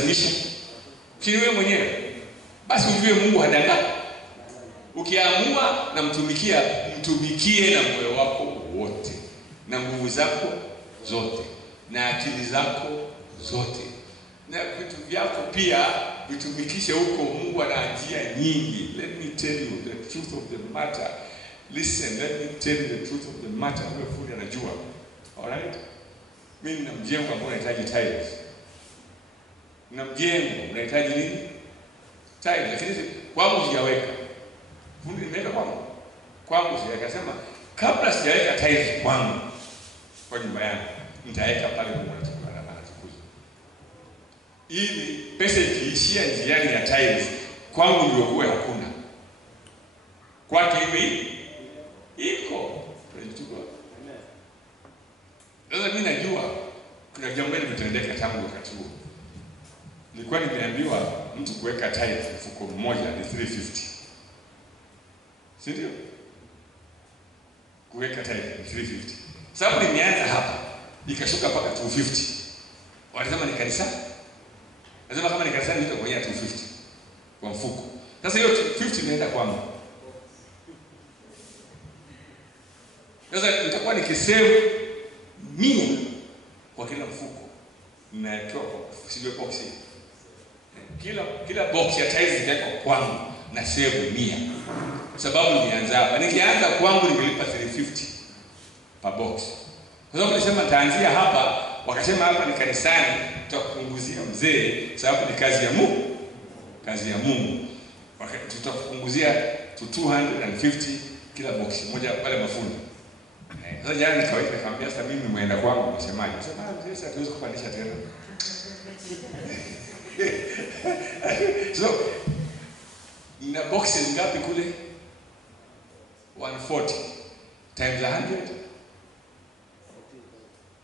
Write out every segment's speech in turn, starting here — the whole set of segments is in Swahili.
kulazimisha. Si wewe mwenyewe. Basi ujue Mungu hadanganyi. Ukiamua na mtumikie na moyo wako wote, na nguvu zako zote, na akili zako zote, na vitu vyako pia vitumikishe huko. Mungu ana njia nyingi. Let me tell you the truth of the matter. Listen, let me tell you the truth of the matter. Wewe fundi anajua. All right? Mimi nina mjengo ambao unahitaji tiles. Na mjengo unahitaji nini? Tiles. Lakini kwangu sijaweka. Fundi nimeweka kwangu sijaweka. Akasema kabla sijaweka tiles kwangu kwa nyumba yangu, nitaweka pale kwa mwanachukua na mwanachukua. Ili pesa ikiishia njiani ya tiles, kwangu ndio kuwe hakuna. Kwake hivi iko. Sasa mimi najua kuna jambo limetendeka tangu wakati huo. Nilikuwa nimeambiwa mtu kuweka tiles mfuko mmoja ni 350. Si ndio? Kuweka tiles ni 350. Sababu nimeanza hapa, ikashuka mpaka 250. Wanasema ni kanisa. Nasema kama ni kanisa ndio kwa 250 kwa mfuko. Sasa hiyo 250 inaenda kwangu. Sasa nitakuwa nikisave 100 kwa kila mfuko. Ninatoa kwa sivyo box. Kila box ya tiles itawekwa kwangu na save 100. Sababu nianza hapa. Nikianza kwangu ningelipa 350 per box. Kwa sababu nilisema nitaanzia hapa, wakasema hapa ni kanisani, tutakupunguzia mzee sababu ni kazi ya Mungu. Kazi ya Mungu. Tutakupunguzia to 250 kila box moja pale mafundi. Sasa jana nikawaita nikamwambia sasa mimi nimeenda kwangu msemaji. Sasa mzee sasa tuweze kupandisha tena. So na boxes ngapi kule? 140 times 100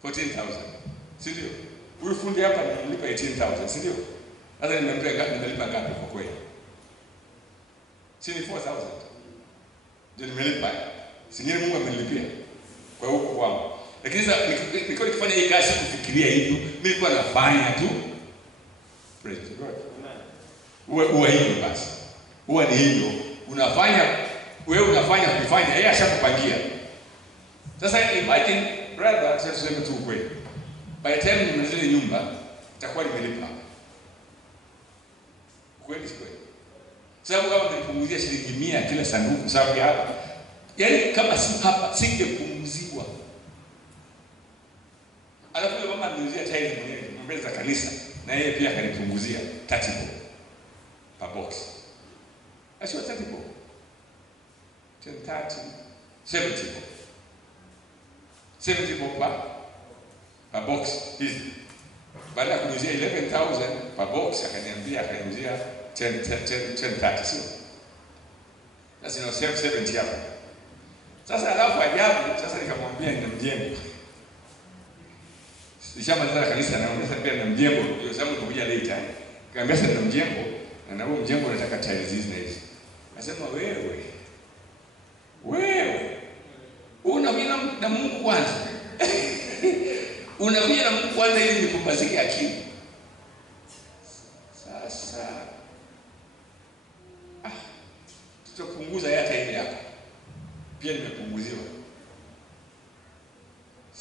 14,000. Si ndio? Huyu fundi hapa nimelipa 18,000, si ndio? Sasa nimelipa ngapi kwa kweli? Si ni 4,000. Ndio nimelipa. Si ni Mungu amenilipia kwa huko kwangu. Lakini sasa nilikuwa nikifanya hii kazi kufikiria hivyo, mimi nilikuwa nafanya tu. Praise God. Uwe hivyo basi. Uwe ni hivyo. Wewe unafanya kufanya, yeye ashakupangia. Sasa imagine brother, sasa tuseme tu kweli. By the time nimalize nyumba, itakuwa nimelipa. Kweli kweli. Sababu kama nilipunguzia shilingi 100 kila sanduku sababu ya hapa. Yaani kama si hapa singepunguzwa. Alafu mama aniuzia tiles mwenyewe mbele za kanisa na yeye pia akanipunguzia 30 per box. Asio 30 bob. 10, 30, 70 bob. 70 bob per box hizi. Baada ya kuniuzia 11,000 per box akaniambia akaniuzia 10, 30 sio. Sasa ni 70 hapo. Sasa alafu ajabu sasa nikamwambia nina mjengo. Nishamaliza kanisa na ongeza pia na mjengo ndio sababu tukuja later. Nikamwambia sasa nina mjengo na huo mjengo unataka tiles hizi na hizi. Nasema wewe unakuja na Mungu kwanza. Unakuja na Mungu kwanza ili nikupazike akili. Sasa tutapunguza hata ile hapa. Pia nimepunguziwa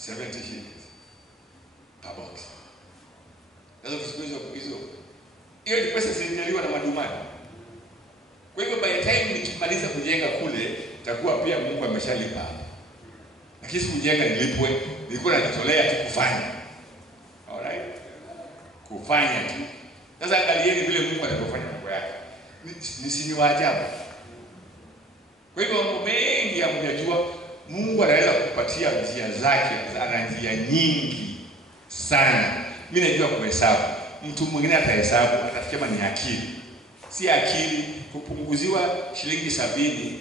70 shillings per box. Sasa kusikizo hiyo ni pesa zilinyaliwa na madumani. Kwa hivyo by the time nikimaliza kujenga kule itakuwa pia Mungu ameshalipa. Lakini kujenga nilipwe, nilikuwa najitolea tu kufanya. Alright? Kufanya tu. Sasa angalieni vile Mungu anapofanya mambo yake. Ni waajabu. Kwa hivyo mambo mengi hamjajua, Mungu anaweza kukupatia njia zake, ana njia nyingi sana. Mimi najua kuhesabu. Mtu mwingine atahesabu, atafikiri ni akili. Si akili. Kupunguziwa shilingi 70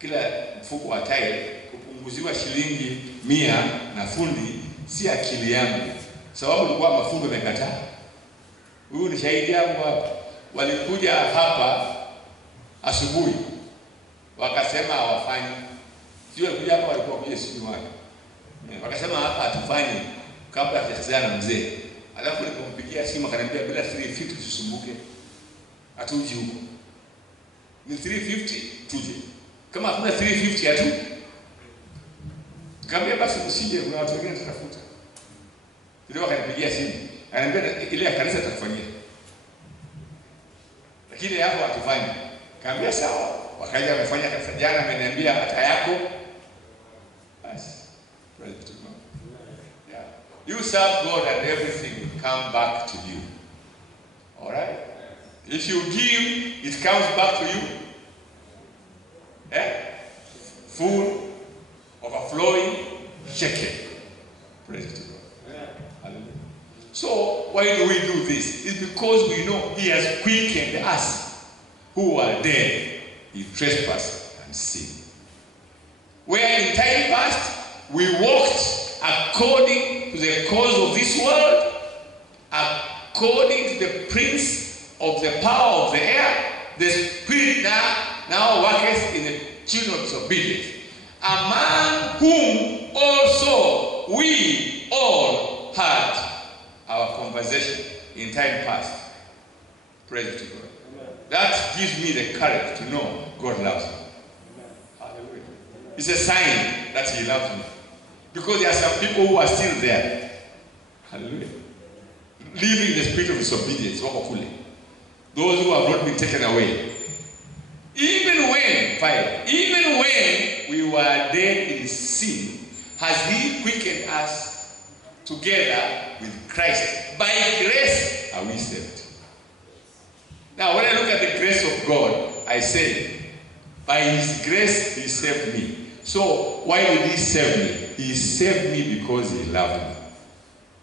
kila mfuko wa tile, kupunguziwa shilingi 100 na fundi, si akili yangu. Sababu ilikuwa mafungo yamekataa. Huyu ni shahidi yangu hapa. Walikuja hapa asubuhi. Wakasema hawafanyi. Sio walikuja hapa walikuwa kuja siku moja. Wakasema hapa hatufanyi kabla hajazaa na mzee. Alafu nikampigia simu akaniambia bila 350 usisumbuke. Atuji huko. Ni 350 tuje. Kama hakuna 350 atu. Nikamwambia basi msije, kuna watu wengine tutafuta. Ndio akanipigia simu. Ananiambia ile ya kanisa tutakufanyia. Lakini hapo hatufanyi. Kaambia sawa. Wakaja wamefanya kanisa jana, ameniambia hata yako. Basi. Praise to God. Yeah. You serve God and everything will come back to you. All right? If you give, it comes back to you. Yeah? Full, overflowing, shaken. Praise to God. Yeah. Hallelujah. So, why do we do this? It's because we know He has quickened us who are dead in trespass and sin. Where in time past, we walked according to the cause of this world, according to the prince of the power of the air, the spirit now worketh in the children of disobedience, among whom also we all had our conversation in time past. Praise to God. Amen. That gives me the courage to know God loves me. Hallelujah. It's a sign that He loves me. Because there are some people who are still there. Hallelujah. Living the spirit of disobedience. Those who have not been taken away. Even when we were dead in sin, has He quickened us together with Christ. By grace are we saved. Now when I look at the grace of God, I say, by His grace He saved me. So why did He save me? He saved me because He loved me.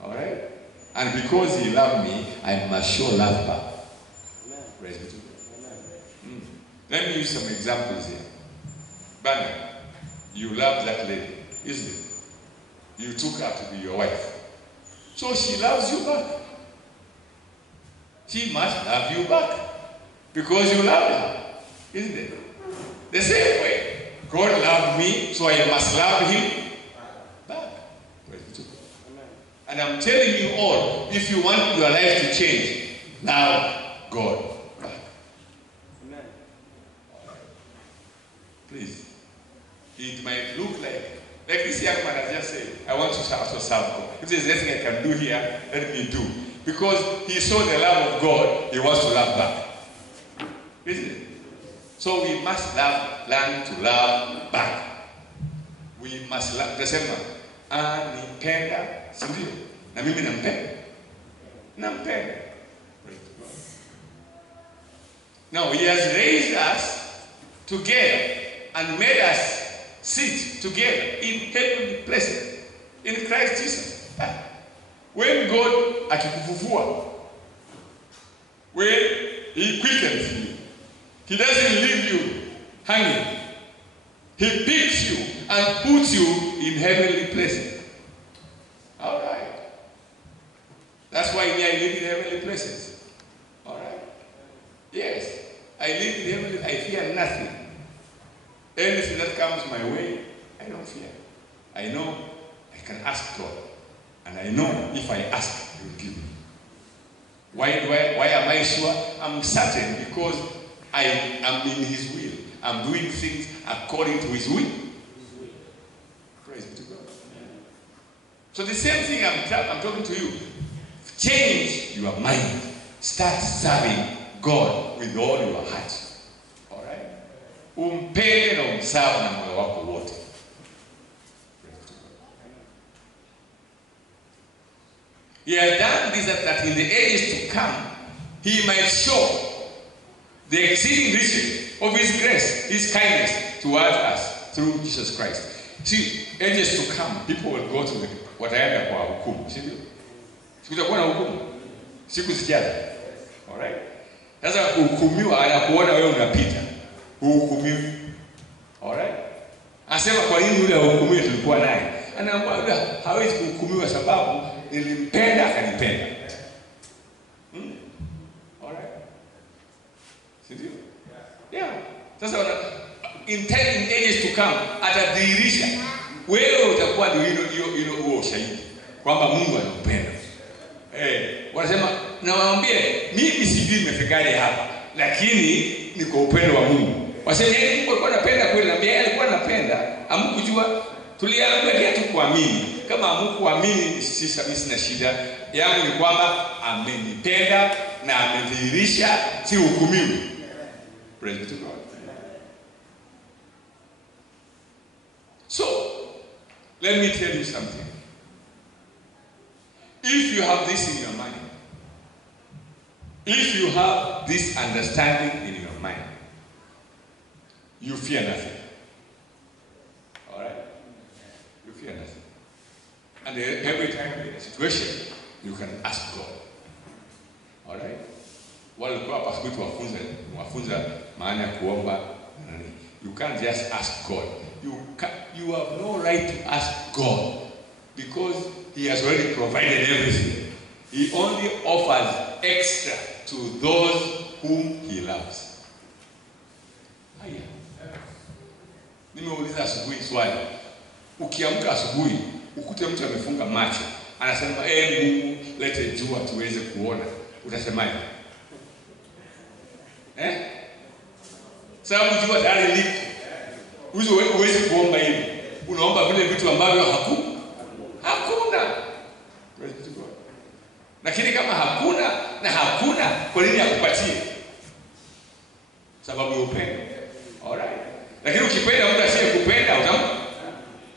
Alright? And because He loved me, I must show love back. Amen. Praise be to God. Let me use some examples here. Bana, you love that lady, isn't it? You took her to be your wife. So she loves you back. She must love you back. Because you love her. Isn't it? The same way. God loved me, so I must love Him back. And I'm telling you all, if you want your life to change, love God back. Amen. Please. It might look like this young man has just said, I want to also serve God. If there's anything I can do here, let me do. Because he saw the love of God, he wants to love back. Isn't it? So we must learn to love back. We must love. Tunasema, nipenda, sindio? Na mimi nampenda. Nampenda. Now He has raised us together and made us sit together in heavenly places in Christ Jesus. When God akikufufua, when He quickens you, He doesn't leave you hanging. He picks you and puts you in heavenly places. All right. That's why I live in heavenly places. All right. Yes, I live in heavenly. I fear nothing. Anything that comes my way, I don't fear. I know I can ask God, and I know if I ask, He will give me. Why am I sure? I'm certain because I am in His will. I'm doing things according to His will. Praise be to God. So the same thing I'm talking to you. Change your mind. Start serving God with all your heart. All right? Umpende na umsavu na moyo wako wote. He has done this that in the ages to come, He might show the exceeding riches of His grace, His kindness towards us through Jesus Christ. See, ages to come, people will go to the wataenda kwa hukumu, sivyo? Sikutakuwa na hukumu. Siku zijazo. Alright? Sasa kuhukumiwa anakuona wewe unapita. Hukumiwi. Alright? Anasema kwa nini yule hukumiwa tulikuwa naye? Anaambia hawezi kuhukumiwa sababu nilimpenda akanipenda. Alright? Sivyo? Yeah. Sasa in ages to come atadhihirisha wewe utakuwa ndio hilo ushahidi kwamba Mungu anakupenda. Wanasema nawaambie mimi sijui nimefikaje hapa, lakini ni kwa upendo wa Mungu. Wasema yeye Mungu alikuwa anapenda kweli, naambia yeye alikuwa anapenda. Hamkujua, tuliangalia tu kuamini. Kama hamkuamini sina shida. Yangu ni kwamba amenipenda na amedhihirisha, si hukumiwi. Praise to God. So, let me tell you something. If you have this in your mind, if you have this understanding in your mind, you fear nothing. All right? You fear nothing. And every time in a situation, you can ask God. All right? Walikuwa hapa siku wafunza maana ya kuomba. You can't just ask God. You have no right to ask God because He has already provided everything. He only offers extra to those whom He loves. Haya. Nimeuliza asubuhi swali. Ukiamka asubuhi, ukute mtu amefunga macho, anasema, Mungu, lete jua tuweze kuona. Utasemaje? Sababu jua tayari liko. Uweze kuomba hivi. Unaomba vile vitu ambavyo hakuna. Lakini kama hakuna, kwa nini akupatie? Sababu ya upendo. Alright. Lakini ukipenda mtu asiyekupenda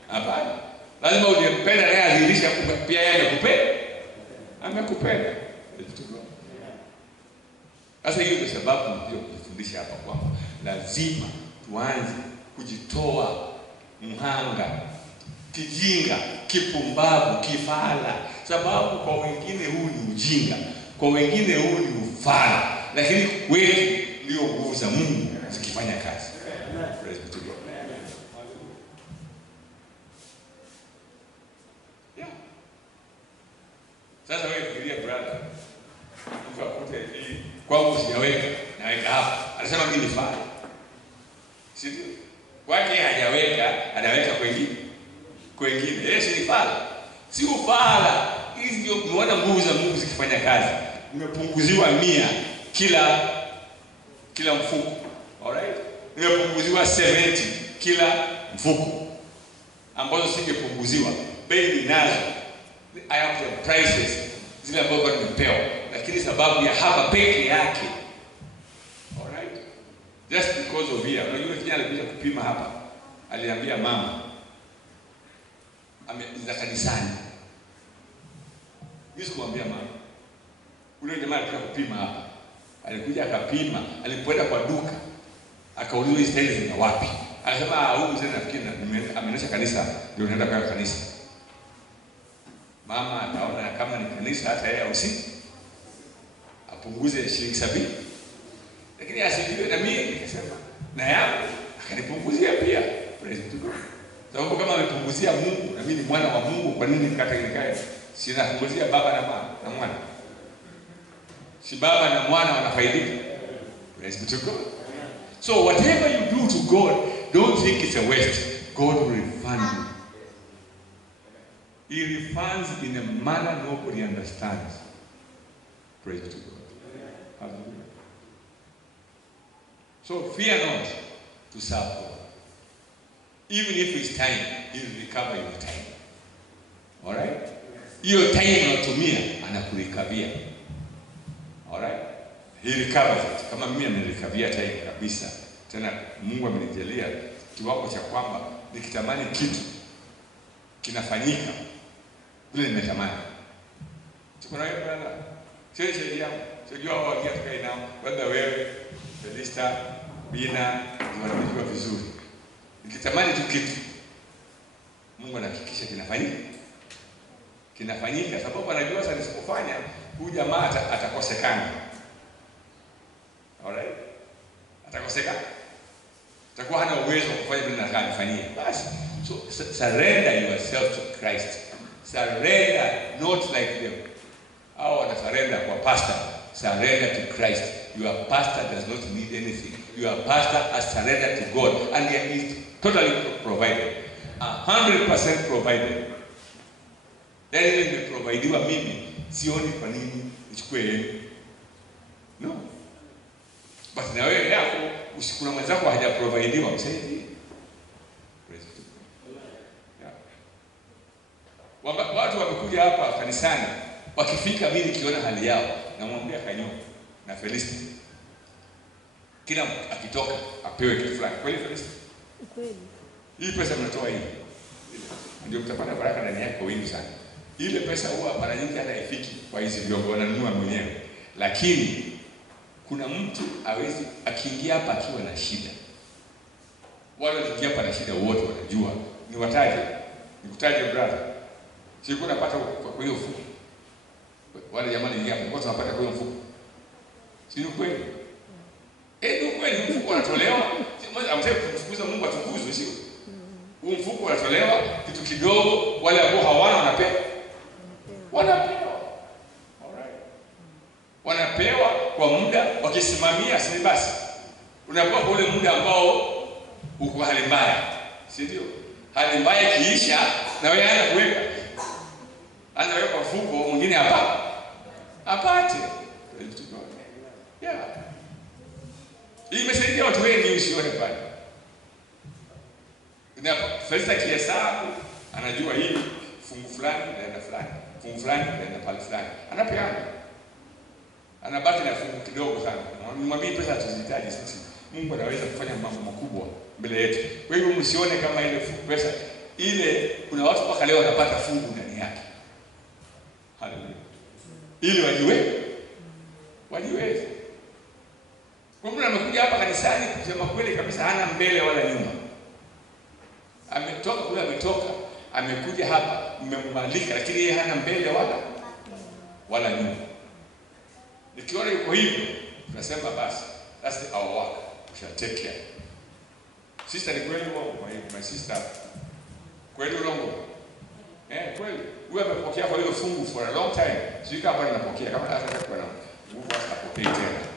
hapana. Lazima ulimpenda naye adhihirisha pia yeye anakupenda. Amekupenda. Sasa hiyo ndio sababu ndio kufundisha hapa kwamba lazima tuanze kujitoa mhanga, kijinga, kipumbavu, kifala. Sababu kwa wengine huu ni ujinga, kwa wengine huu ni ufala, lakini wewe ndio nguvu za Mungu zikifanya kazi. Praise be to God. Yeah. Sasa wewe fikiria brother, mtu akute hii kwangu sijaweka, naweka hapa. Anasema mimi ni fala. Sio? Kwake hajaweka, anaweka kwengine. Yeye si fala. Si ufala. Hizi ndio unaona nguvu za Mungu zikifanya kazi. Nimepunguziwa 100 kila mfuko. Alright? Nimepunguziwa 70 kila mfuko. Ambazo singepunguziwa. Bei nazo. I have the prices zile ambazo nimepewa. Lakini sababu ya hapa peke yake. Alright? Just because of here. Unajua kijana alikuja kupima hapa. Aliambia mama za kanisani. Mimi sikumwambia mama. Ule jamaa alikuja kupima hapa. Alikuja akapima, alipoenda kwa duka akauliza hizi staili zina wapi? Akasema huyu mzee nafikiri amenesha kanisa ndio naenda kwa kanisa. Mama akaona kama ni kanisa hata yeye apunguze shilingi 70. Lakini asijiwe na mimi nikasema na yangu akanipunguzia pia. Praise God. Sababu kama amepunguzia Mungu na mimi ni mwana wa Mungu, kwa nini nikae? Sina kupunguzia baba na mwana. Si baba na mwana wanafaidika. Praise God. So whatever you do to God, don't think it's a waste. God will refund you. He refunds in a manner nobody understands. Praise God. Hallelujah. So fear not to serve God. Even if it's time, He will recover your time. Alright? Hiyo time unatumia anakurekavia. Alright? He recovers it. Kama mimi amenikavia time kabisa. Tena Mungu amenijalia kiwango cha kwamba nikitamani kitu kinafanyika vile nimetamani. Tuko na wewe brother. Sisi yangu. Sijua wao wakikaa nao. Wanda wewe, Felista, Bina, wanajua vizuri. Nikitamani tu kitu, Mungu anahakikisha kinafanyika sababu anajua sasa nisipofanya huyu jamaa atakosekana. Alright? Atakosekana. Atakuwa hana uwezo wa kufanya bila anafanyia. Basi, so surrender yourself to Christ. Surrender, not like them. Au ana surrender kwa pastor. Surrender to Christ. Your pastor does not need anything. Your pastor has surrendered to God and he is totally provided. 100% provided. Then nimeprovidiwa mimi, sioni kwa nini mchukue yenu. No. Basi na wewe yako usikuna mwenzako hajaprovidiwa msaidie. Watu wamekuja hapa kanisani, wakifika mimi nikiona hali yao namwambia Kanyo na Felista, kila akitoka apewe kitu fulani. Kweli Felista? Kweli. Hii pesa mnatoa hii, ndio mtapata baraka ndani yako wingi sana. Ile pesa huwa mara nyingi hata haifiki kwa hizi viongo, wananunua mwenyewe. Lakini kuna mtu hawezi akiingia hapa akiwa na shida. Wale waliingia hapa na shida wote wanajua. Ni wataje? Nikutaje brother? Siku napata kwa hiyo mfuko. Wale jamani ingia hapa kwa tunapata kwa hiyo mfuko. Si ni kweli? Ndio kweli, mfuko unatolewa. Amtaka kumfukuza Mungu atukuzwe, sio? Huu mfuko unatolewa kitu kidogo, wale ambao hawana wanapewa. Wanapewa. Alright. Wanapewa kwa muda wakisimamia, si basi. Unapewa kwa ule muda ambao uko hali mbaya. Si ndio? Hali mbaya kiisha na wewe anza kuweka. Anza kuweka kwa mfuko mwingine hapa. Apate. Yeah. Hii imesaidia watu wengi usione pale. Felista kihesabu anajua hii fungu fulani naenda fulani, fungu fulani naenda pale fulani. Anapeana. Anabaki na fungu kidogo sana. Mwambie pesa tuzihitaji sisi. Mungu anaweza kufanya mambo makubwa mbele yetu. Kwa hiyo msione kama ile pesa ile, kuna watu mpaka leo wanapata fungu ndani yake. Haleluya. Ili wajiweze. Kwa mtu amekuja hapa kanisani kusema kweli kabisa hana mbele wala nyuma. Ametoka kule, amekuja hapa mmemmalika, lakini yeye hana mbele wala nyuma. Nikiona yuko hivyo, tunasema basi, that's our work. We shall take care. Sister, ni kweli wao, my sister. Kweli urongo? Kweli. Wewe umepokea kwa hiyo fungu for a long time. Sio kama ninapokea kama hata kwa na nguvu hata apokee tena.